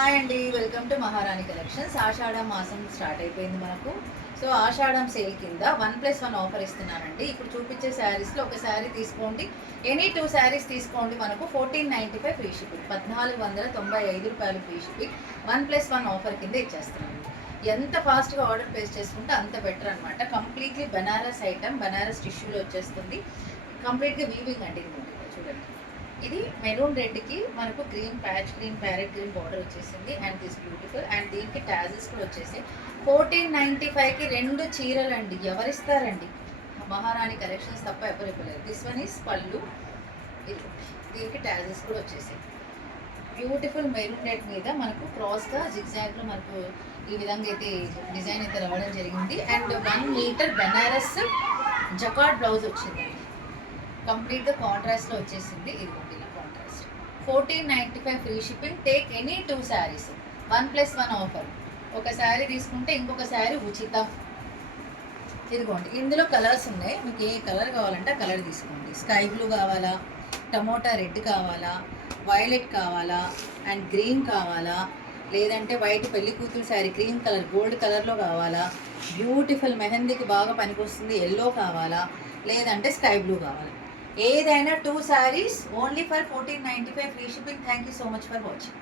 Hi అండి, welcome to మహారాణి collections. ఆషాఢం మాసం స్టార్ట్ అయిపోయింది మనకు. సో ఆషాఢం సేల్ కింద 1+1 ఆఫర్ ఇస్తున్నానండి. ఇప్పుడు చూపించే శారీస్లో ఒక శారీ తీసుకోండి, ఎనీ 2 శారీస్ తీసుకోండి, మనకు 1495 free shipping, 1495 free shipping 1+1 offer కింద ఇచ్చేస్తున్నాను. ఎంత ఫాస్ట్గా ఆర్డర్ ప్లేస్ చేసుకుంటే అంత బెటర్ అనమాట. కంప్లీట్లీ బనారస్ ఐటమ్, బనారస్ టిష్యూలో వచ్చేస్తుంది. కంప్లీట్గా వీవింగ్ అండి. ఇది చూడండి, ఇది మెరూన్ రెడ్కి మనకు green patch, green parrot green border వచ్చేసింది. And this beautiful. అండ్ దీనికి టాజెస్ కూడా వచ్చేసి 1495కి 2 చీరలు అండి. ఎవరిస్తారండి? మహారాణి కలెక్షన్స్ తప్ప ఎవరు ఇవ్వలేదు. దిస్ వన్ ఈస్ పళ్ళు. ఇది దీనికి టాజెస్ కూడా వచ్చేసాయి. బ్యూటిఫుల్ మెరూన్ రెడ్ మీద మనకు క్రాస్గా జిగ్జాగ్లో మనకు ఈ విధంగా అయితే డిజైన్ అయితే రావడం జరిగింది. And 1 meter Banaras jacquard blouse వచ్చింది. కంప్లీట్గా కాంట్రాస్ట్లో వచ్చేసింది. ఇది ఇలా contrast. 1495 free shipping. Take any 2 saris, 1+1 offer. ఒక శారీ తీసుకుంటే ఇంకొక శారీ ఉచితం. ఇదిగోండి, ఇందులో కలర్స్ ఉన్నాయి. మీకు ఏ కలర్ కావాలంటే ఆ కలర్ తీసుకోండి. స్కై బ్లూ కావాలా, టమోటా రెడ్ కావాలా, వైలెట్ కావాలా, అండ్ గ్రీన్ కావాలా, లేదంటే వైట్ పెళ్లి కూతురు శారీ క్రీమ్ కలర్ గోల్డ్ కలర్లో కావాలా, బ్యూటిఫుల్ మెహందీకి బాగా పనికొస్తుంది ఎల్లో కావాలా, లేదంటే స్కై బ్లూ కావాలా, ఏదైనా 2 saris only for 1495 free shipping. Thank you so much for watching.